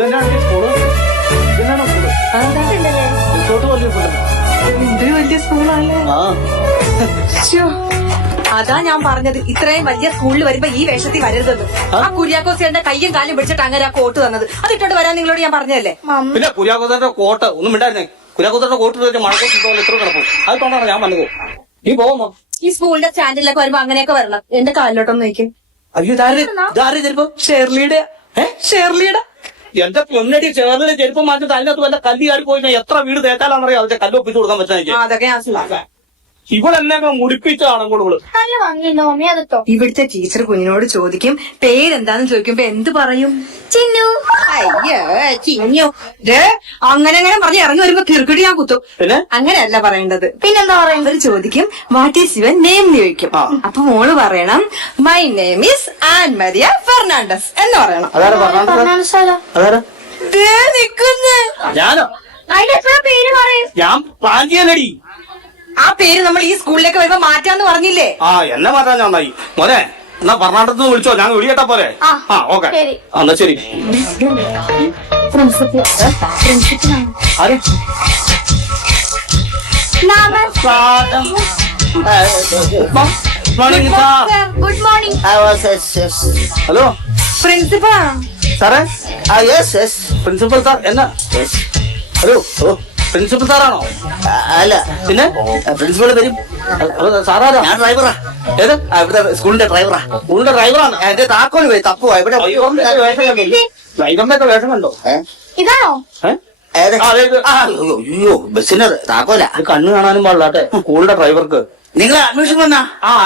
വലിയ സ്കൂളല്ലേ? അതാ ഞാൻ പറഞ്ഞത് ഇത്രയും വലിയ സ്കൂളിൽ വരുമ്പോ ഈ വേഷത്തിൽ വരരുതെന്ന്. ആ കുര്യാക്കോസിന്റെ കയ്യും കാലും പിടിച്ചിട്ട് അങ്ങനെ ആ കോട്ട് തന്നത് അത് ഇട്ടോണ്ട് വരാൻ നിങ്ങളോട് ഞാൻ പറഞ്ഞതല്ലേ. പിന്നെ കുര്യാക്കോസിന്റെ കോട്ട് ഒന്നും ഉണ്ടായിരുന്നേ. കുര്യാക്കോസിന്റെ കോട്ട് മഴക്കോട്ട് ഇത്ര കിടക്കും. അത് കൊണ്ടാണ് ഞാൻ വന്നത്. നീ പോകുന്നു ഈ സ്കൂളിന്റെ സ്റ്റാൻഡിലൊക്കെ വരുമ്പോ അങ്ങനെയൊക്കെ വരണം. എന്റെ കാലിലോട്ടൊന്ന് നോക്കും. അയ്യോ ചെരുപ്പം ഷെർലിയുടെ ഷെർലിയുടെ എന്റെ പൊന്നടി ചേർന്നിട്ട് ചെരുപ്പം മാറ്റിട്ട് അതിനകത്ത് വല്ല കല്ല് കാടി പോയി എത്ര വീട് തേക്കാലാണെന്നറിയാം. അതിന്റെ കല്ല് ഒപ്പിച്ച് കൊടുക്കാൻ പറ്റുന്ന അതൊക്കെ ഞാൻ ഇവളെന്നെ മുടിപ്പിച്ചാണ് കൂടെ. ഇവിടുത്തെ ടീച്ചർ കുഞ്ഞിനോട് ചോദിക്കും പേരെന്താന്ന് ചോദിക്കുമ്പോ എന്ത് പറയും? ചിന്നു. അയ്യോ ചിന്നു. അങ്ങനെ പറഞ്ഞ് ഇറങ്ങി വരുമ്പോ കിറുക്കിടി ഞാൻ കുത്തും. പിന്നെ അങ്ങനെയല്ല പറയേണ്ടത്. പിന്നെന്താ പറയേണ്ടത്? ചോദിക്കും വാട്ട് ഈസ് യുവർ നെയിം എന്ന് ചോദിക്കും. അപ്പൊ മോള് പറയണം my name is Ann Maria Fernandes എന്ന് പറയണം. ഞാനോ? ഞാൻ പ്ലാൻ ചെയ്യാനടി. ആ പേര് നമ്മൾ ഈ സ്കൂളിലേക്ക് വരുമ്പോ മാറ്റാന്ന് പറഞ്ഞില്ലേ? എന്നെ മാറ്റാൻ ഞാൻ നന്നായി. മോനെ എന്നാ കർണാടകത്തിൽ നിന്ന് വിളിച്ചോ, ഞാൻ വിളിക്കട്ടാ പോരെ? ഓക്കെ എന്നാ ശരി. Good morning. ഹലോ പ്രിൻസിപ്പൽ സാറേ? പ്രിൻസിപ്പൽ സാർ എന്നാ? ഹലോ പ്രിൻസിപ്പൽ സാറാണോ? അല്ല, പിന്നെ പ്രിൻസിപ്പൾ വരും. സാറാണോ? ഞാൻ ഡ്രൈവറാ. ഏത്? ഇവിടുത്തെ സ്കൂളിന്റെ ഡ്രൈവറാ. സ്കൂളിന്റെ ഡ്രൈവറാണ്. എന്റെ താക്കോല് പോയി തപ്പുവാ. ഇവിടെ ഡ്രൈവറിന്റെ ഒക്കെ വേഷം കണ്ടോ? ഇതാണോ? അയ്യോ ബസ്സിന്റെ താക്കോല. കണ്ണ് കാണാനും പാടില്ലാട്ടെ സ്കൂളിന്റെ ഡ്രൈവർക്ക്. നിങ്ങൾ അഡ്മിഷൻ വന്നാ?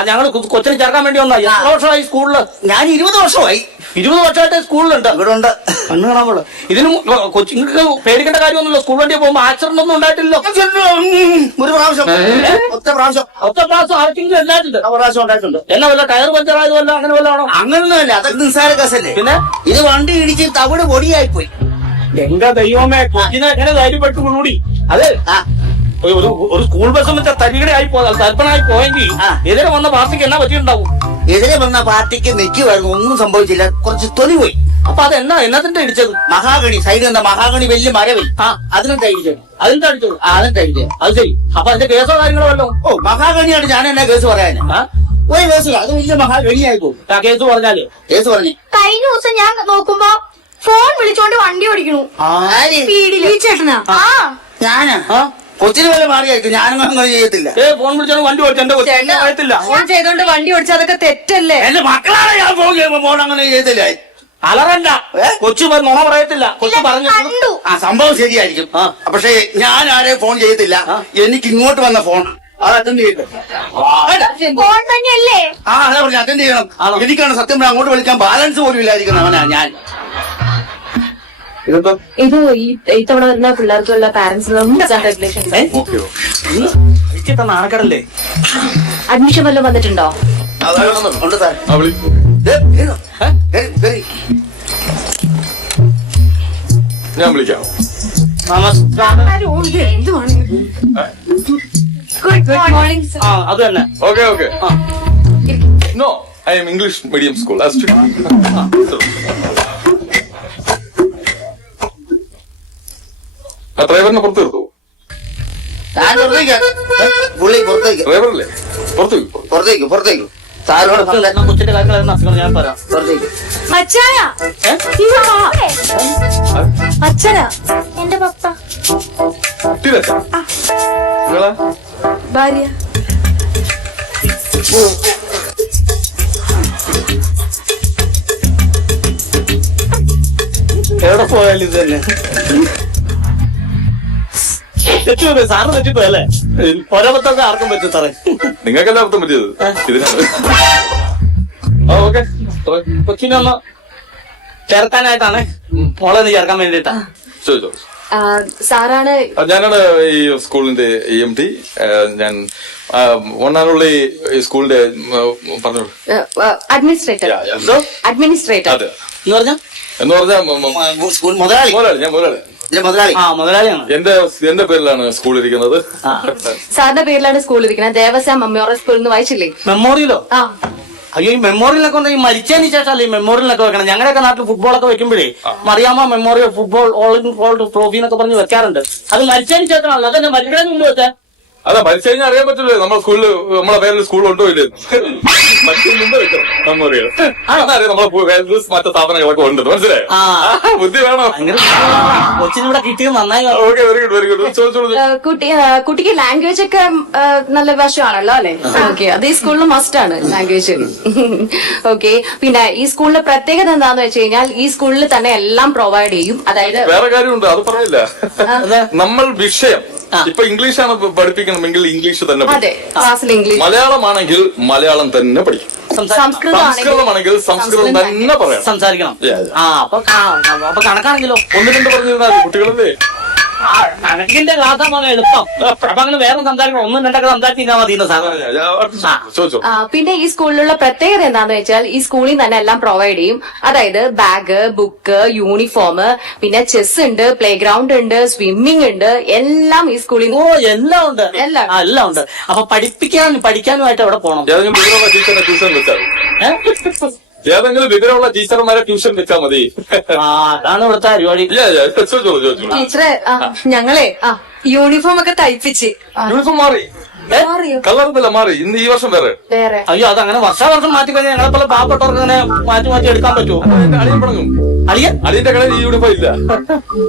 ഞങ്ങള് കൊച്ചിനെ ചേർക്കാൻ വേണ്ടി വന്നാ. എത്ര വർഷമായി സ്കൂളില്? ഞാൻ 20 വർഷമായി. 20 വർഷമായിട്ട് സ്കൂളിലുണ്ട്. ഇവിടെ ഉണ്ട്. കണ്ണ് കാണാൻ പാടില്ല. ഇതിനും കൊച്ചിങ്ങൾക്ക് പേടിക്കേണ്ട കാര്യമൊന്നുമില്ല. സ്കൂൾ വണ്ടി പോകുമ്പോ ആക്സിഡന്റ് ഒന്നും ഉണ്ടായിട്ടില്ലല്ലോ. ഒരു പ്രാവശ്യം ഒറ്റ പ്രാവശ്യം ആർക്കെങ്കിലും എല്ലായിട്ടുണ്ട്. പ്രാവശ്യം ഉണ്ടായിട്ടുണ്ട്. എന്നാ വല്ല ടയർ പഞ്ചറായത് വല്ല അങ്ങനെ വല്ല ആണോ? അങ്ങനൊന്നുമല്ല, അതൊക്കെ നിസ്സാര കേസല്ലേ. പിന്നെ ഇത് വണ്ടി ഇടിച്ച് തവിട് പൊടിയായി പോയി. എന്റെ ദൈവമേ, കൊച്ചിനെ എങ്ങനെ ധൈര്യപ്പെട്ടു കൂടി. അതെ ഒരു സ്കൂൾ ബസ് വെച്ചാൽ തരികടയായി പോയാൽ തർപ്പണായി പോയെങ്കിൽ എതിരെ വന്ന പാർട്ടിക്ക് എന്നാ പറ്റിയിട്ടുണ്ടാവും? എതിരെ വന്ന പാർട്ടിക്ക് നിൽക്കുമായിരുന്നു, ഒന്നും സംഭവിച്ചില്ല. കുറച്ച് തൊലി പോയി. അപ്പൊ അതെന്നാ എന്നതിന്റെ ഇടിച്ചത്? മഹാഗണി സൈഡിൽ എന്താ മഹാഗണി വലിയ മരവിൽ അതിനെന്താ ഇടിച്ചത്? അതിന്റെ അടിച്ചത്? അതിനെന്താ ഇടിച്ചത്? അത് ശരി. അപ്പൊ അതിന്റെ കേസോ കാര്യങ്ങളോ വല്ലോ? മഹാഗണിയാണ്. ഞാൻ എന്നാ കേസ് പറയാൻ? ഒരു കേസില്ല, അത് വലിയ മഹാഗണിയായി പോകും. കേസ് പറഞ്ഞാല് കേസ് പറഞ്ഞു. കഴിഞ്ഞ ദിവസം ഞാൻ നോക്കുമ്പോ ഫോൺ വിളിച്ചോണ്ട് വണ്ടി ഓടിക്കണു. ചേട്ടനാ? ഞാനാ? കൊച്ചിന് വല്ല മാറിയായിരിക്കും. ഞാനും അങ്ങനെ ചെയ്യത്തില്ല. ഫോൺ വിളിച്ചോണ്ട് വണ്ടി ഓടിച്ചു. എന്റെ കൊച്ചിനെ പറയത്തില്ല. ഫോൺ ചെയ്തോണ്ട് വണ്ടി ഓടിച്ചാൽ അതൊക്കെ തെറ്റല്ലേ? എന്റെ മക്കളാണ് ഞാൻ ഫോൺ ചെയ്യുമ്പോ ഫോൺ അങ്ങനെ ചെയ്യത്തില്ല. അലറണ്ട. കൊച്ചു നുണ പറയത്തില്ല. കൊച്ചു പറഞ്ഞു സംഭവം ശരിയായിരിക്കും. പക്ഷെ ഞാൻ ആരെയും ഫോൺ ചെയ്യത്തില്ല. എനിക്ക് ഇങ്ങോട്ട് വന്ന ഫോൺ അത് അറ്റൻഡ് ചെയ്യട്ടെ. ഫോൺ തന്നെയല്ലേ? അതാ പറഞ്ഞു അറ്റൻഡ് ചെയ്യണം. എനിക്കാണ് സത്യം പറഞ്ഞാൽ അങ്ങോട്ട് വിളിക്കാൻ ബാലൻസ് പോലും ഇല്ലായിരിക്കുന്നവനാ ഞാൻ. ഇത് ഇത്തവണ വരുന്ന പിള്ളേർക്കുള്ള പാരന്റ്സ് നാണക്കടല്ലേ? അഡ്മിഷൻ വല്ലതും വന്നിട്ടുണ്ടോ? ഉണ്ട് സാർ. ഞാൻ വിളിക്കാം. Good morning. അത് തന്നെ. Okay okay. No, I am English medium school. ഡ്രൈവറിനെ പുറത്ത് നിർത്തൂ. പുള്ളി പുറത്തേക്ക്. ഡ്രൈവറല്ലേ? പുറത്തേക്ക് പുറത്തേക്ക് പുറത്തേക്ക്. കൊച്ചിന്റെ കാര്യങ്ങൾ ഞാൻ പറയാം. പുറത്തേക്ക്. അച്ഛനാ എന്റെ പപ്പ. ഭാര്യ. എവിടെ പോയാലും ഇത് തന്നെ. തെറ്റുപോയി. സാറ് തെറ്റിപ്പോയല്ലേ? ഒരബത്തൊക്കെ ആർക്കും പറ്റും സാറേ. നിങ്ങൾക്കല്ല അർത്ഥം പറ്റിയത് ഇതിനാണ്. ഓക്കെ. കൊച്ചിനെ ഒന്ന് ചേർക്കാനായിട്ടാണ്. മോളെ ഒന്ന് ചേർക്കാൻ വേണ്ടിട്ടാ. സാറാണ്? ഞാനാണ് ഈ സ്കൂളിന്റെ EMT. ഞാൻ ഒന്നാനുള്ള ഈ സ്കൂളിന്റെ പറഞ്ഞോളൂ. അഡ്മിനിസ്ട്രേറ്റർ. അഡ്മിനിസ്ട്രേറ്റർ എന്ന് പറഞ്ഞാൽ മുതലാളി. ഞാൻ മുതലാളി. മുതലാളിയാണ്. എന്റെ പേരിലാണ് സ്കൂൾ ഇരിക്കുന്നത്. സാറിന്റെ പേരിലാണ് സ്കൂൾ ഇരിക്കുന്നത്. ദേവസ്വം മെമ്മോറിയൽ സ്കൂളിൽ നിന്ന് വായിച്ചില്ലേ? മെമ്മോറിയലോ? അയ്യോ ഈ മെമ്മോറിയലൊക്കെ ഉണ്ട് ഈ മരിച്ചതിന് ശേഷമല്ലേ ഈ മെമ്മോറിയലൊക്കെ വെക്കണം. ഞങ്ങളുടെയൊക്കെ നാട്ടിൽ ഫുട്ബോളൊക്കെ വെക്കുമ്പോഴേ Mariyamma memorial football all gold trophy എന്നൊക്കെ പറഞ്ഞ് വെക്കാറുണ്ട്. അത് മരിച്ചതിന് ശേഷമാണല്ലോ, അതന്നെ മരിക്കണതിന് മുമ്പ് വെച്ചാൽ. അതാ മരിച്ചു കഴിഞ്ഞാൽ അറിയാൻ പറ്റില്ലേ നമ്മളെ സ്കൂളിൽ നമ്മളെ പേരിൽ സ്കൂൾ ഉണ്ടോ ഇല്ലേ? മരിച്ചതിന് മുമ്പ് വെക്കണം മെമ്മോറിയൽ. അതറിയാം നമ്മളെ പേരിൽ മറ്റു സ്ഥാപനങ്ങളൊക്കെ ഉണ്ട്, മനസ്സിലായോ? ബുദ്ധി വേണോ? കൊച്ചിനിവിടെ കിട്ടിയത് നന്നായി. Okay, very good very good. ചോദിച്ചോളൂ. കുട്ടിക്ക് ലാംഗ്വേജ് ഒക്കെ നല്ല വശമാണല്ലോ അല്ലെ? ഓക്കെ, അത് ഈ സ്കൂളിൽ മസ്റ്റ് ആണ് ലാംഗ്വേജ്. ഓക്കെ, പിന്നെ ഈ സ്കൂളിന്റെ പ്രത്യേകത എന്താന്ന് വെച്ച് കഴിഞ്ഞാൽ ഈ സ്കൂളിൽ തന്നെ എല്ലാം പ്രൊവൈഡ് ചെയ്യും. അതായത് വേറെ കാര്യമുണ്ട്, അത് പറഞ്ഞില്ല. നമ്മൾ വിഷയം ഇപ്പൊ ഇംഗ്ലീഷാണ് പഠിപ്പിക്കണമെങ്കിൽ ഇംഗ്ലീഷ് തന്നെ അതെ, ക്ലാസ്സിൽ ഇംഗ്ലീഷ്. മലയാളമാണെങ്കിൽ മലയാളം തന്നെ പഠിക്കും. സംസ്കൃതമാണെങ്കിൽ സംസ്കൃതം തന്നെ പറയാം, സംസാരിക്കണം. അപ്പൊ കണക്കാണെങ്കിലോ ഒന്ന് രണ്ട് പറഞ്ഞിരുന്നാൽ കുട്ടികളല്ലേ. കണക്കിന്റെ ക്ലാസ്സാണ് എളുപ്പം. അപ്പൊ അങ്ങനെ വേറെ സംസാരിക്കണം, ഒന്നും രണ്ടൊക്കെ സംസാരിച്ചാൽ മതി. ചോദിച്ചോ. പിന്നെ ഈ സ്കൂളിലുള്ള പ്രത്യേകത എന്താന്ന് വെച്ചാൽ ഈ സ്കൂളിൽ തന്നെ എല്ലാം പ്രൊവൈഡ് ചെയ്യും. അതായത് ബാഗ്, ബുക്ക്, യൂണിഫോം, പിന്നെ ചെസ് ഉണ്ട്, പ്ലേ ഗ്രൗണ്ട് ഉണ്ട്, സ്വിമ്മിംഗ് ഉണ്ട്, എല്ലാം ഈ സ്കൂളിൽ. എല്ലാം ഉണ്ട്, എല്ലാം ഉണ്ട്. അപ്പൊ പഠിക്കാനുമായിട്ട് എവിടെ പോകണം? ഏതെങ്കിലും വിവരമുള്ള ടീച്ചറെ ട്യൂഷൻ വെച്ചാൽ ഏതെങ്കിലും വിവരമുള്ള ടീച്ചർമാരെ ട്യൂഷൻ വെച്ചാൽ മതി. അതാണ് ഇവിടുത്തെ പരിപാടി. ചോദിച്ചോളൂ. ടീച്ചറെ, ഞങ്ങളെ യൂണിഫോം ഒക്കെ തയ്പ്പിച്ച്. യൂണിഫോം മാറി, കളറില്ല, മാറി. ഇന്ന് ഈ വർഷം വേറെ. അയ്യോ, അതങ്ങനെ വർഷം മാറ്റി കഴിഞ്ഞാൽ ഞങ്ങളെപ്പോലെ പാവപ്പെട്ടവർക്ക് അങ്ങനെ മാറ്റി എടുക്കാൻ പറ്റുമോ? അളിയൻ പടങ്ങും. അളിയന്റെ കടയിൽ ഈ യൂണിഫോം ഇല്ല,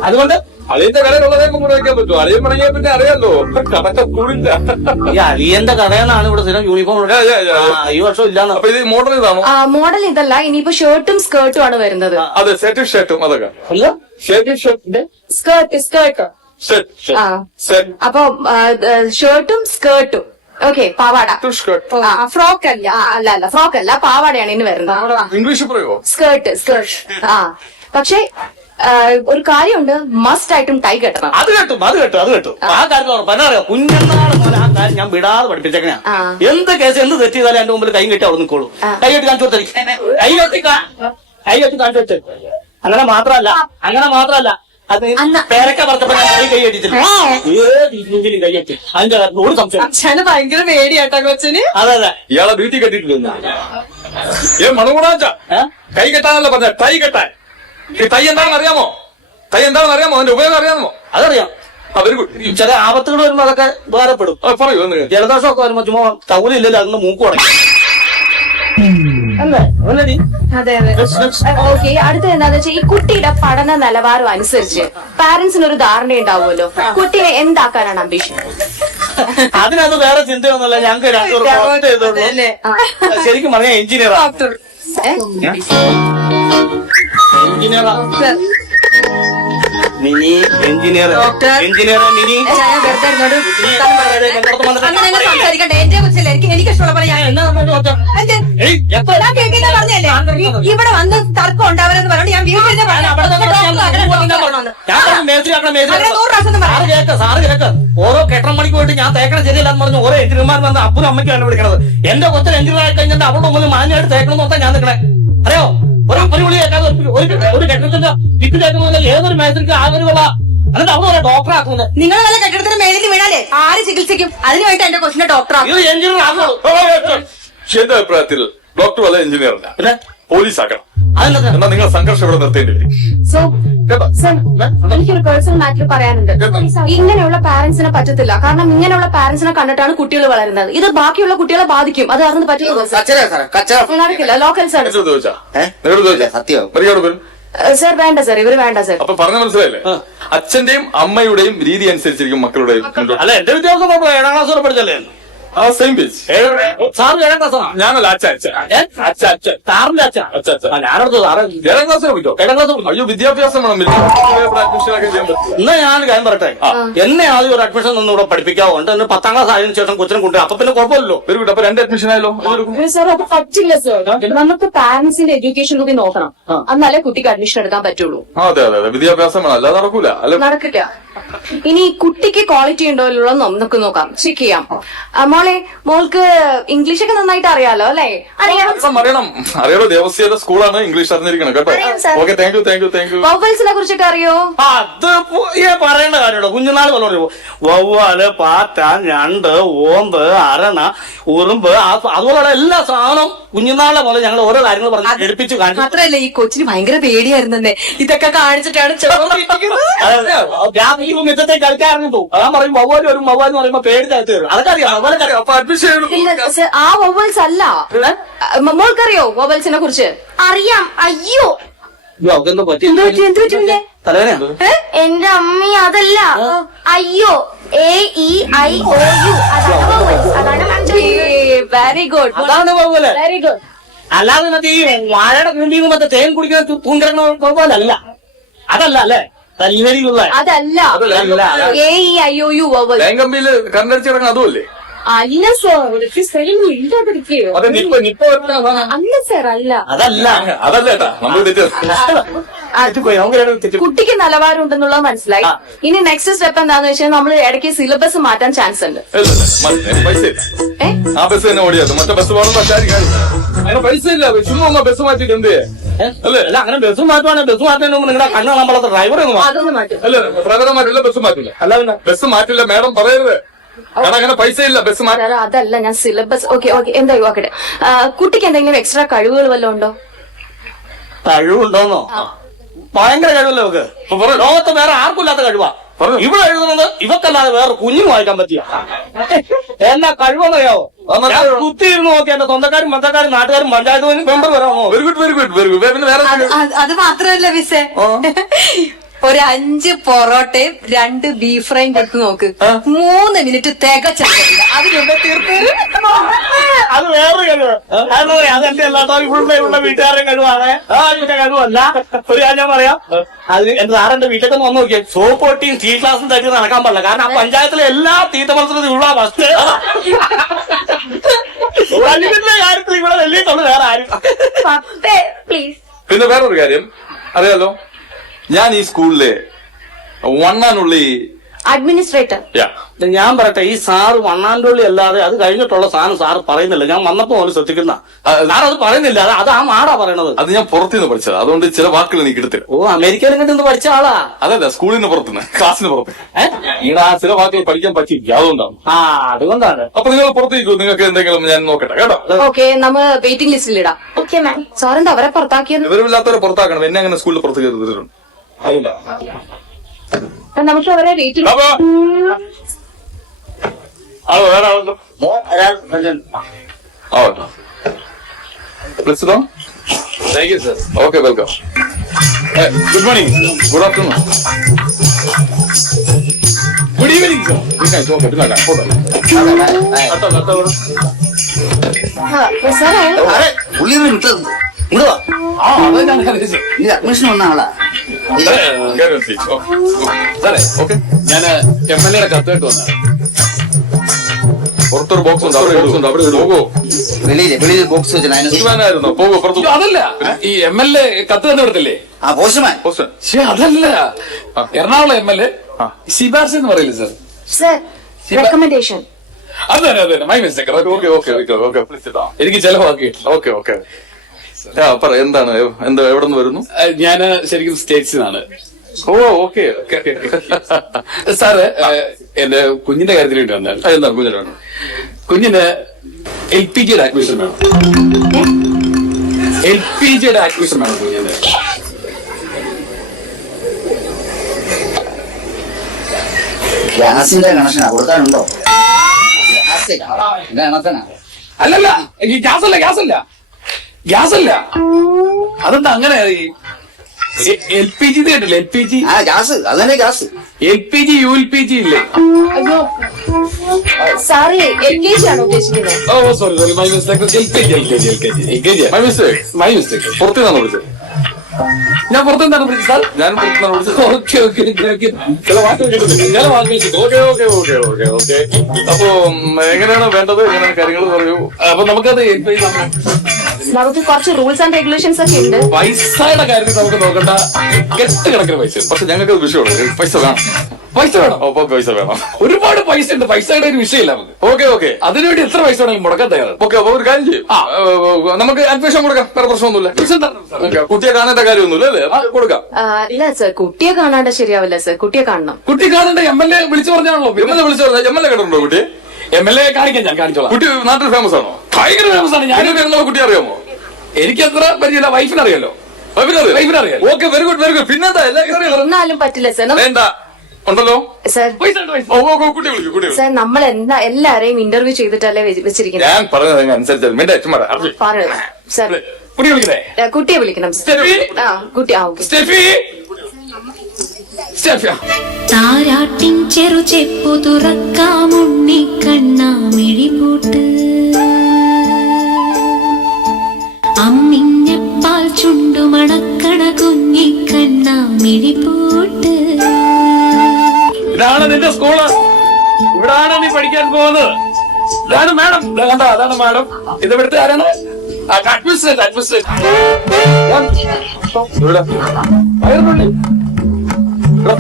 അതുകൊണ്ട് അളിയന്റെ കടയിലുള്ളതേ കൂടെ വയ്ക്കാൻ പറ്റുമോ? അളിയൻ പണങ്ങിയാൽ പിന്നെ അറിയാലോ, കടക്ക കൂടില്ല. ഈ അളിയന്റെ കടയെന്നാണ് ഇവിടെ സ്ഥിരം യൂണിഫോം. ഈ വർഷം ഇല്ലാന്ന്. അപ്പൊ ഇത് മോഡൽ ഇതാണോ? മോഡൽ ഇതല്ല, ഇനിയിപ്പോ ഷർട്ടും സ്കേർട്ടും ആണ് വരുന്നത്. അതെ, സെറ്റും ഷർട്ടും അതൊക്കെ. അപ്പൊ ഷർട്ടും സ്കേർട്ടും. ഓക്കെ, പാവാട. ഫ്രോക്ക് അല്ല, അല്ല ഫ്രോക്ക് അല്ല, പാവാടയാണ് ഇനി വരുന്നത്. ഇംഗ്ലീഷ് പറയോ? സ്കേർട്ട്. പക്ഷെ ഒരു കാര്യമുണ്ട്, മസ്റ്റ് ആയിട്ടും ടൈ കെട്ടണം. അത് കേട്ടും ആ കാര്യത്തിൽ ഉറപ്പറിയാം. കുഞ്ഞനാള് പോലെ ആ കാര്യം ഞാൻ വിടാതെ പഠിപ്പിച്ചേക്കണ. എന്ത് കേസ് എന്ത് തെറ്റ് ചെയ്താലും എന്റെ മുമ്പിൽ കൈ കെട്ടി അവിടെ നിൽക്കോളൂ. കൈ കെട്ടി കാണിച്ചു കൊടുത്തേ, കൈ കെട്ടി കാണിച്ചു കൊടുത്തേ. അങ്ങനെ മാത്രല്ല അത് പേരക്ക പറഞ്ഞപ്പോ ഞാൻ കൈ അടിച്ചില്ല. ഏതെങ്കിലും കൈ അടിച്ചു അതിന്റെ ഒരു സംശയം. അച്ഛന് ഭയങ്കര പേടിയാട്ടാ കൊച്ചിന്. അതെ, ഇയാളെ വീട്ടിൽ കെട്ടിയിട്ടില്ല. മണകൂടാച്ച കൈ കെട്ടാനല്ല പറഞ്ഞ, ടൈ കെട്ടാൻ. ഈ തൈ എന്താണെന്ന് അറിയാമോ? അതിന്റെ ഉപയോഗം അറിയാമോ? അതറിയാം. ചില ആപത്തുകൾ വരുമ്പോ അതൊക്കെ ഉപകാരപ്പെടും. പറയൂ. ജലദോഷമൊക്കെ വരുമ്പോ ചുമ്മാ തൗലില്ലല്ലോ, അതിന് മൂക്ക് തുടങ്ങി. അതെ. ഓക്കെ, അടുത്തത് എന്താന്ന് വെച്ചാൽ ഈ കുട്ടിയുടെ പഠന നിലവാരം അനുസരിച്ച് പാരന്റ്സിന് ഒരു ധാരണ ഉണ്ടാവുമല്ലോ, കുട്ടിയെ എന്താക്കാനാണ് അംബീഷൻ? അതിനകത്ത് വേറെ ചിന്തയൊന്നുമില്ല. ഞങ്ങൾക്ക് രണ്ടുപേരും ശരിക്കും പറഞ്ഞാൽ എഞ്ചിനീയറാ. Mini engineer mini. എനിക്ക് ഇഷ്ടമുള്ള പറയാ. ഇവിടെ വന്ന് തർക്കം ഉണ്ടാവരെന്ന് പറഞ്ഞു ഞാൻ വീട്ടിൽ സാറ് കേക്ക്. ഓരോ കെട്ടം മണിക്ക് പോയിട്ട് ഞാൻ തേക്കണം ശരിയല്ലാന്ന് പറഞ്ഞു ഓരോ എഞ്ചിനീയർമാർ വന്ന് അപ്പനും അമ്മയ്ക്കാണ് വിളിക്കണത്. എന്റെ കൊച്ചിന് എഞ്ചിനീയർ ആയി കഴിഞ്ഞാൽ അവരുടെ മുന്നിൽ മാന്യമായിട്ട് തേക്കണം നോക്കാൻ ഞാൻ നിൽക്കണേ. അറിയോ, ഒരു വിളി കേൾക്കാതെ ഒരു കെട്ടിടത്തിന്റെ വിറ്റ് കേൾക്കുന്ന ഏതൊരു മേഖലയ്ക്ക് ആഗ്രഹമുള്ള എന്നിട്ട് അവിടെ ഡോക്ടർ ആക്കുന്നത്. നിങ്ങൾ നല്ല കെട്ടിടത്തിന് മേലിൽ വീണാലേ ആര് ചികിത്സിക്കും? അതിനുമായിട്ട് എന്റെ കൊച്ചിനെ ഡോക്ടർ ആക്കും. എഞ്ചിനീയർ ആകുള്ളൂ. എന്റെ അഭിപ്രായത്തിൽ ഡോക്ടർ അല്ല എഞ്ചിനീയറില്ല, പിന്നെ പോലീസ് ആക്കണം. അതെന്താ? എന്നാൽ നിങ്ങൾ സംഘർഷം ഇവിടെ നിർത്തേണ്ടി വരും. സോ എനിക്കൊരു പേഴ്സണൽ മാറ്റർ പറയാനുണ്ട്. ഇങ്ങനെയുള്ള പാരന്റ്സിനെ പറ്റത്തില്ല. കാരണം ഇങ്ങനെയുള്ള പാരന്റ്സിനെ കണ്ടിട്ടാണ് കുട്ടികൾ വളരുന്നത്. ഇത് ബാക്കിയുള്ള കുട്ടികളെ ബാധിക്കും. അത് അറിഞ്ഞ് പറ്റുന്നത് നടക്കില്ല. ലോക്കൽസ് ആണ്. സർ വേണ്ട സർ, ഇവര് വേണ്ട സർ. അപ്പൊ പറഞ്ഞ മനസ്സിലായില്ലേ? അച്ഛന്റെയും അമ്മയുടെയും രീതി അനുസരിച്ചിരിക്കും മക്കളുടെ. അല്ല, എന്റെ വിദ്യാഭ്യാസം 7ാം ക്ലാസ് വരെ പഠിച്ചല്ലേ? ആ സെയിം പേജ്. സാറ് 7ാം ക്ലാസ്സാണ്. ഞാനല്ല അച്ഛൻ. സാറിന്റെ അച്ഛൻ. ഞാനടുത്ത് സാറ് 7ാം ക്ലാസ്സിൽ പഠിക്കോ? 7ാം ക്ലാസ്. അയ്യോ, വിദ്യാഭ്യാസം വേണം. അഡ്മിഷൻ ഒക്കെ ചെയ്യാൻ പറ്റും. എന്നാ ഞാൻ കാര്യം പറയട്ടെ, എന്നെ ആദ്യം ഒരു അഡ്മിഷൻ നിന്ന് ഇവിടെ പഠിപ്പിക്കാവുണ്ട്. എന്നെ 10ാം ക്ലാസ് ആയതിനു ശേഷം കൊച്ചിനെ കൊണ്ട് അപ്പൊ പിന്നെ കുഴപ്പമില്ലല്ലോ. Very good. അപ്പൊ 2 അഡ്മിഷൻ ആയല്ലോ. സാർ അത് പറ്റില്ല സർ. നമുക്ക് പാരന്റ്സിന്റെ എഡ്യൂക്കേഷൻ കൂടി നോക്കണം. എന്നാലേ കുട്ടിക്ക് അഡ്മിഷൻ എടുക്കാൻ പറ്റുള്ളൂ. അതെ, വിദ്യാഭ്യാസം വേണം, അല്ലാതെ നടക്കൂല. നടക്കില്ല. ഇനി കുട്ടിക്ക് ക്വാളിറ്റി ഉണ്ടോ ഇല്ലയോ നമുക്ക് നോക്കാം, ചെക്ക് ചെയ്യാം. മോളെ, മോൾക്ക് ഇംഗ്ലീഷ് ഒക്കെ നന്നായിട്ട് അറിയാലോ അല്ലേ? അറിയാലോ, ദേവസ്യയുടെ സ്കൂളാണ്, ഇംഗ്ലീഷ് അറിഞ്ഞിരിക്കണം കേട്ടോ. Okay, thank you. വവൽസിനെ കുറിച്ചൊക്കെ അറിയോ? അത് പറയേണ്ട കാര്യമുണ്ടോ? കുഞ്ഞുനാൾ പറഞ്ഞു വവ്വാല്, പാറ്റ, ഞണ്ട്, ഓമ്പ്, അരണ, ഉറുമ്പ്, അതുപോലുള്ള എല്ലാ സാധനവും കുഞ്ഞുനാളെ പോലെ ഞങ്ങൾ ഓരോ കാര്യങ്ങൾ പറഞ്ഞ് എടുപ്പിച്ചു കാണിച്ചു. മാത്രല്ല ഈ കൊച്ചിന് ഭയങ്കര പേടിയായിരുന്നെ, ഇതൊക്കെ കാണിച്ചിട്ടാണ് ഞാൻ ഈ മിറ്റത്തെ കളിക്കാറിഞ്ഞു പോകും. അതാ പറയും വവ്വാല് വരും, വവ്വാന്ന് പറയുമ്പോ പേടിച്ചകത്ത് വരും. അതൊക്കെ അറിയാം, വവ്വാലൊക്കെ അറിയാം. അപ്പൊ അഡ്മിഷൻ ആ വവൽസ് അല്ല. മോൾക്കറിയോ വവൽസിനെ കുറിച്ച്? അറിയാം. അയ്യോ, അവക്കെന്തോ പറ്റി? എന്ത് പറ്റി? തലവേനയാണ്. എന്റെ അമ്മി അതല്ല, അയ്യോ, AEIOU വെരി ഗുഡ്, അതാണ് വവ്വാല്. Very good. അല്ലാതെ മറ്റേ ഈ വാഴയുടെ കുണ്ടിന്ന് മറ്റേ തേൻ കുടിക്കുന്ന തൂങ്കിടക്കുന്ന വവ്വാലല്ല. അതല്ല അല്ലേ? തല്ലിവരിയുള്ള അതല്ല, AEIOU വവൽ. തേങ്കമ്പിയില് കണ്ടടിച്ച് കിടക്കണം അതുമല്ലേ? അല്ല സർ, ഇല്ലാതിരിക്കയോ? അതെ, നിപ്പ അല്ല സർ, അല്ല. അതല്ല അതല്ലേട്ടാ, നമ്മൾ കുട്ടിക്ക് നിലവാരം ഉണ്ടെന്നുള്ളത് മനസ്സിലായി. ഇനി നെക്സ്റ്റ് സ്റ്റെപ്പ് എന്താന്ന് വെച്ചാൽ നമ്മൾ ഇടയ്ക്ക് സിലബസ് മാറ്റാൻ ചാൻസ് ഉണ്ട്. പൈസ ഇല്ല, ആ ബസ് തന്നെ ഓടിയത്. മറ്റേ ബസ് പോകണം അതിന് പൈസ ഇല്ല. ചുമ്മാ ബസ് മാറ്റിട്ട് എന്ത് അല്ലേ? അല്ല, അങ്ങനെ ബസ് മാറ്റുവാണെങ്കിൽ ബസ് മാറ്റുന്നതിന് മുമ്പ് നിങ്ങളുടെ കണ്ണ് കാണാൻ പാടാത്ത ഡ്രൈവറെ അതൊന്ന് മാറ്റും. അല്ല, ഡ്രൈവറെ മാറ്റില്ല, ബസ് മാറ്റില്ല. അല്ല, പിന്നെ ബസ് മാറ്റില്ല മാഡം പറയരുത്. കാരണം അങ്ങനെ പൈസ ഇല്ല, ബസ് മാറ്റി. അതല്ല ഞാൻ സിലബസ്. ഓക്കെ, എന്തായാലും ആക്കട്ടെ. കുട്ടിക്ക് എന്തെങ്കിലും എക്സ്ട്രാ കഴിവുകൾ വല്ലതും ഉണ്ടോ? കഴിവുണ്ടോന്നോ? ഭയങ്കര കഴിവല്ലേ നമുക്ക്. ലോകത്ത് വേറെ ആർക്കില്ലാത്ത കഴിവാ. ഇവിടെ എഴുതുന്നത് ഇവക്കല്ലാതെ വേറെ കുഞ്ഞും വായിക്കാൻ പറ്റിയ എന്നാ കഴിവെന്നറിയാവോ? കുത്തിയിരുന്ന് നോക്കി എന്റെ സ്വന്തക്കാരും ബന്ധക്കാരും നാട്ടുകാരും പഞ്ചായത്ത് മെമ്പർ വരാമോ? Very good. പിന്നെ വേറെ അത് മാത്രമല്ല വിസേ, ഒരു 5 പൊറോട്ടയും 2 ബീഫ് ഫ്രൈയും കൊടുത്ത് നോക്ക്, 3 മിനിറ്റ് തികച്ചില്ല അതിനുമ്പേ തീർത്ത്. അത് വേറൊരു കഴിവ്. അതെന്റെ എല്ലാത്തോ ഇവിടെ വീട്ടുകാരുടെ കഴിവാണ്. ഇതിന്റെ കഴിവല്ല. ഒരു കാര്യം ഞാൻ പറയാം, അത് എന്റെ സാറിന്റെ വീട്ടിലേക്ക് വന്ന് നോക്കിയാൽ സോപ്പ് പൊട്ടിയും സ്റ്റീൽ ഗ്ലാസും തട്ടി നടക്കാൻ പാടില്ല. കാരണം ആ പഞ്ചായത്തിലെ എല്ലാ തീറ്റ മത്സരത്തിലും ഉള്ള ഫസ്റ്റ് കാര്യത്തിൽ ഇവിടെ വെല്ലിയിട്ടുള്ളു വേറെ ആരും. പ്ലീസ്. പിന്നെ വേറൊരു കാര്യം അറിയാലോ, ഞാൻ ഈ സ്കൂളിലെ വണ്ണാനുള്ളി അഡ്മിനിസ്ട്രേറ്റർ. ഞാൻ പറയട്ടെ, ഈ സാറ് വണ്ണാൻഡുള്ളി അല്ലാതെ അത് കഴിഞ്ഞിട്ടുള്ള സാധനം സാറ് പറയുന്നില്ല. ഞാൻ വന്നപ്പോ പോലും ശ്രദ്ധിക്കുന്ന സാർ അത് പറയുന്നില്ല. അത് ആ മാടാ പറയണത്. അത് ഞാൻ പുറത്തുനിന്ന് പഠിച്ചത്, അതുകൊണ്ട് ചില വാക്കുകൾ എനിക്ക് എടുത്തില്ല. ഓ, അമേരിക്കയിൽ നിന്ന് പഠിച്ച ആളാ? അതല്ല, സ്കൂളിൽ നിന്ന് പുറത്തുനിന്ന്, ക്ലാസ്സിന് പുറത്ത്. ആ ചില വാക്കുകൾ പഠിക്കാൻ പറ്റില്ല, അതുകൊണ്ടാണ്. അതുകൊണ്ടാണ്. അപ്പൊ നിങ്ങൾ പുറത്തേക്ക്, നിങ്ങൾക്ക് എന്തെങ്കിലും ഞാൻ നോക്കട്ടെ കേട്ടോ. ഓക്കെ, നമ്മ വെയിറ്റിംഗ് ലിസ്റ്റിൽ ഇടാം. Okay ma'am. സാറിന്റെ അവരെ പുറത്താക്കിയത്? വിവരമില്ലാത്തവരെ പുറത്താക്കണം. എന്നെ അങ്ങനെ സ്കൂളിൽ പുറത്ത് കയറിയിട്ടുണ്ട്. നമുക്ക് അവരെ വെയിറ്റിംഗ്. വേറെ ആളുണ്ടോ? Thank you sir. Okay, welcome. Good morning, good afternoon, good evening sir. സാറേ, പുള്ളി വിട്ടത് അഡ്മിഷൻ വന്ന ആളാ. ഓക്കെ, ഞാൻ MLA കത്തായിട്ട് വന്ന പുറത്തൊരു ബോക്സ് ഉണ്ട്, അവിടെ പോകോ. വെളിയിൽ ബോക്സ് വെച്ചായിരുന്നു. പോകോ പുറത്തു. അതല്ല, ഈ MLA കത്ത് തന്നെ കൊടുത്തില്ലേ? ആ പോസ്റ്റ്മാൻ. പക്ഷെ അതല്ല, എറണാകുളം MLA ശിപാർശ എന്ന് പറയില്ലേ സാർ? Sir, recommendation. അത് തന്നെ, മൈ മിസ്റ്റേക്ക്. എനിക്ക് ചെലവാക്കി. ഓക്കെ. പറ, എന്താണ്, എവിടെ നിന്ന് വരുന്നു? ഞാൻ ശരിക്കും സ്റ്റേറ്റ്സിനാണ്. ഓ, ഓക്കെ. സാറ്, എന്റെ കുഞ്ഞിന്റെ കാര്യത്തിന് വേണ്ടി വന്നാൽ എന്താണ് കുഞ്ഞിനാണ്? കുഞ്ഞിന് LPGയുടെ അഡ്മിഷൻ വേണം. LPGയുടെ അഡ്മിഷൻ വേണം കുഞ്ഞിന്. ഗ്യാസിന്റെ കണക്ഷനാ കൊടുക്കാനുണ്ടോ? കണക്ഷനാ. അല്ലല്ല, ഗ്യാസല്ല. അതെന്താ അങ്ങനെ? LPG കേട്ടില്ലേ? LPG. ആ ഗ്യാസ്, അതന്നെ ഗ്യാസ്. LPG ULPG ഇല്ലേ? അയ്യോ സാറ് LKG ആണ് ഉദ്ദേശിക്കുന്നത്. Oh sorry, my mistake. LKG. My mistake. പുറത്തുനിന്നാണ് വിളിച്ചത്. ഞാൻ പുറത്തെന്താണ് വിളിച്ചത് സാർ? ഞാനും പുറത്തുനിന്നാണ് വിളിച്ചത്. ഓക്കെ. ചില വാക്കുകൾ കേട്ടില്ല. ഓക്കെ. അപ്പൊ എങ്ങനെയാണ് വേണ്ടത്? എങ്ങനെയാണ് കാര്യങ്ങൾ പറയൂ. അപ്പൊ നമുക്കത് നമുക്ക് കുറച്ച് റൂൾസ് ആൻഡ് റെഗുലേഷൻസ് ഒക്കെ ഉണ്ട്. പൈസയുടെ കാര്യത്തിൽ നമുക്ക് നോക്കണ്ട, കെട്ട് കണക്കിന് പൈസ. പക്ഷെ ഞങ്ങൾക്ക് വിഷയമുണ്ട്, പൈസ വേണം. പൈസ വേണം. പൈസ വേണം. ഒരുപാട് പൈസ ഉണ്ട്. പൈസയുടെ ഒരു വിഷയമില്ല നമുക്ക്. ഓക്കെ അതിനുവേണ്ടി എത്ര പൈസ വേണമെങ്കിലും മുടക്കാൻ തയ്യാറാണ്. ഓക്കെ. അപ്പൊ ഒരു കാര്യം ചെയ്യും, നമുക്ക് അഡ്മിഷൻ കൊടുക്കാം. വേറെ പ്രശ്നമൊന്നുമില്ല. കുട്ടിയെ കാണേണ്ട കാര്യമൊന്നുമില്ല അല്ലേ? കൊടുക്കാം. ഇല്ല സർ, കുട്ടിയെ കാണാണ്ട് ശരിയാവില്ല സർ. കുട്ടിയെ കാണണം. കുട്ടി കാണണ്ട. MLA വിളിച്ചു പറഞ്ഞാണല്ലോ. MLA വിളിച്ചു പറഞ്ഞാൽ MLA കണ്ടിട്ടുണ്ടോ കുട്ടി? MLA കാണിക്കാൻ ഞാൻ കാണിച്ചോളാം. കുട്ടി നാട്ടിൽ ഫേമസ് ആണോ? ഭയങ്കര ഫേമസ് ആണ്. ഞാൻ കുട്ടി അറിയാമോ? എനിക്ക് അത്ര പരിചയമില്ല. വൈഫിന് അറിയാലോ. Okay, very good very good. പിന്നെന്താ എന്നാലും പറ്റില്ല സർ. വേണ്ട ഉണ്ടല്ലോ സർ കുട്ടി വിളിക്കും. സർ, നമ്മൾ എല്ലാരെയും ഇന്റർവ്യൂ ചെയ്തിട്ടല്ലേ വെച്ചിരിക്കുന്നത്. ഞാൻ പറഞ്ഞത് അനുസരിച്ച് പറയൂ സർ. കുട്ടി വിളിക്കണേ. കുട്ടിയെ വിളിക്കണം. കുട്ടി ഓക്കെ. താരാട്ടിൻ ചെറു ചെപ്പു തുറക്കാമുണ്ണി കണ്ണാമിഴിപൂട്ട് അമ്മിഞ്ഞപ്പാൽ ചുണ്ടുമണക്കണ കുഞ്ഞി കണ്ണാമിഴിപൂട്ട്. ഇതാണ് നിന്റെ സ്കൂള്. ഇവിടാണ് നീ പഠിക്കാൻ പോകുന്നത്. ഇതാണ് മാഡം. അതാണ് മാഡം. ഇത് ഇവിടുത്തെ ആരാണ്? അഡ്മിനിസ്ട്രേറ്റർ.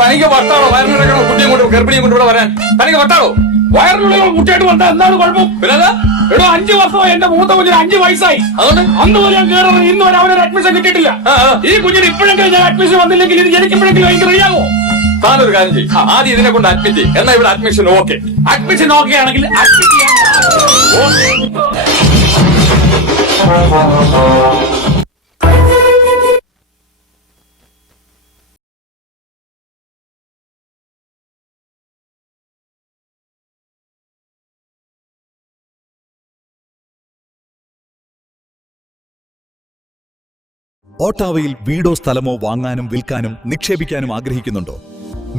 തനിക്ക് വട്ടാണോ വയറിനടക്കണോ കുട്ടിയെ കൊണ്ട് ഗർഭിണിയെ കൊണ്ട് ഇവിടെ വരാൻ? തനിക്ക് വട്ടാണോ? വയറിനുള്ളിൽ കുട്ടിയായിട്ട് വന്നാൽ എന്താണ് കുഴപ്പം? പിന്നെ എടോ 5 വർഷമായി എന്റെ മൂത്ത കുഞ്ഞിന് 5 വയസ്സായി. അതുകൊണ്ട് അന്ന് പോലെ ഞാൻ കയറുന്നത് ഇന്ന് വരെ അവനൊരു അഡ്മിഷൻ കിട്ടിയിട്ടില്ല. ഈ കുഞ്ഞിന് ഇപ്പോഴെങ്കിലും ഞാൻ അഡ്മിഷൻ വന്നില്ലെങ്കിൽ ഇത് എനിക്കിപ്പോഴെങ്കിലും എനിക്ക് റെഡിയാവോ? താനൊരു കാര്യം ചെയ്യും, ആദ്യം ഇതിനെ കൊണ്ട് അഡ്മിറ്റ് ചെയ്യും. എന്നാ ഇവിടെ അഡ്മിഷൻ ഓക്കെ. അഡ്മിഷൻ ഓക്കെ ആണെങ്കിൽ അഡ്മിറ്റ് ചെയ്യാൻ ഓട്ടാവയിൽ വീടോ സ്ഥലമോ വാങ്ങാനും വിൽക്കാനും നിക്ഷേപിക്കാനും ആഗ്രഹിക്കുന്നുണ്ടോ?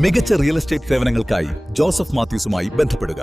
മികച്ച റിയൽ എസ്റ്റേറ്റ് സേവനങ്ങൾക്കായി ജോസഫ് മാത്യൂസുമായി ബന്ധപ്പെടുക.